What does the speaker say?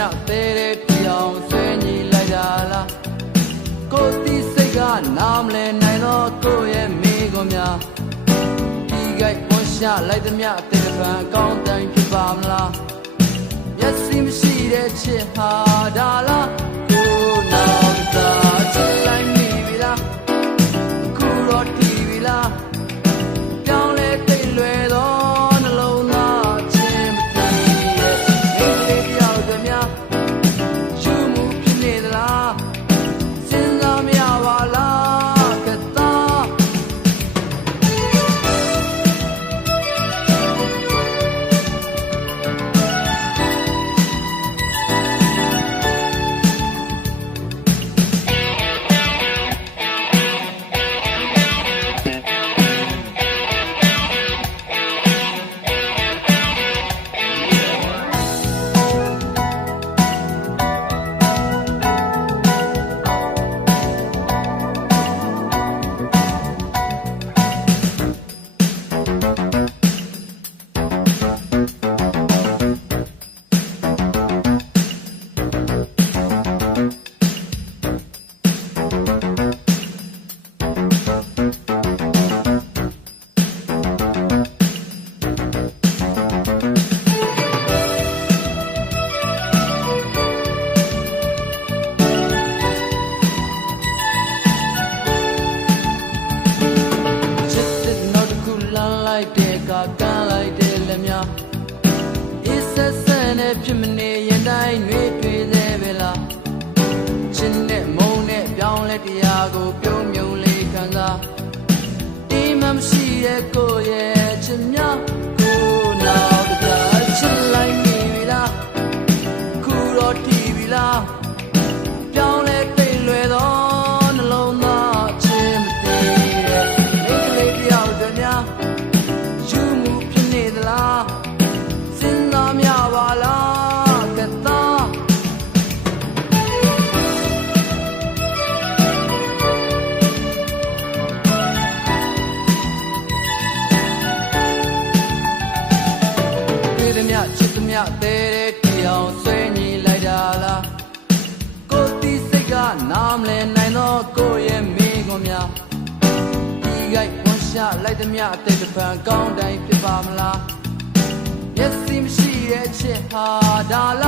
မျှသေးတဲ့တရားဆွေးညီလိုက်တာလားကိုတီးစိတ်ကနားမလဲနိုင်တော့ကိုရဲ့မိကုန်များဒီကိတ်ပေါ်ရှာလိုက်သမျှတေပံကောင်းတိုင်းဖြစ်ပါမလားမျက်စိမရှိတဲ့ချစ်ဟာဒါလားကိုနောက်သာချစ်လိုက်မိပြီလားခုတော့တီးပြီလားပြောင်းလဲတိတ်လွယ်တော့နှလုံးသားချင်းမသိရဲ့ဒီလေးတယောက်တည်းများယူမှုဖြစ်နေသလားစဉ်းစားမရပါလားကတာကန်လိုက်တဲ့လက်များအစ်ဆက်ဆက်နဲ့ဖြစ်မနေရင်တိုင်းနှွေးထွေးသေးပဲလားချစ်နဲ့မုန်းနဲ့ပြောင်းလဲတရားကိုပြုံးမြုံလေးခံစားဒီမှမရှိတဲ့ကိုရဲ့ချစ်များကိုနောက်တချစ်လိုက်မိပြီလားခုတော့ထီပြီလားပြောင်းလဲတိတ်လွယ်တော့နှလုံးသားချင်းမသိတဲ့မိကလေးတယောက်တည်းများယူမှုဖြစ်နေသလားစဉ်းစားမရပါလားကတာဒီသမျှချစ်သမျှသေးတဲ့တရားဆွေးညီလိုက်တာလားကိုတီးစိတ်ကနားမလဲနိုင်တော့ကိုရဲ့မိကုန်များဒီကိတ်ပေါ်ရှာလိုက်သမျှတေပံကောင်းတိုင်းဖြစ်ပါမလားမျက်စိမရှိတဲ့ချစ်ဟာဒါလား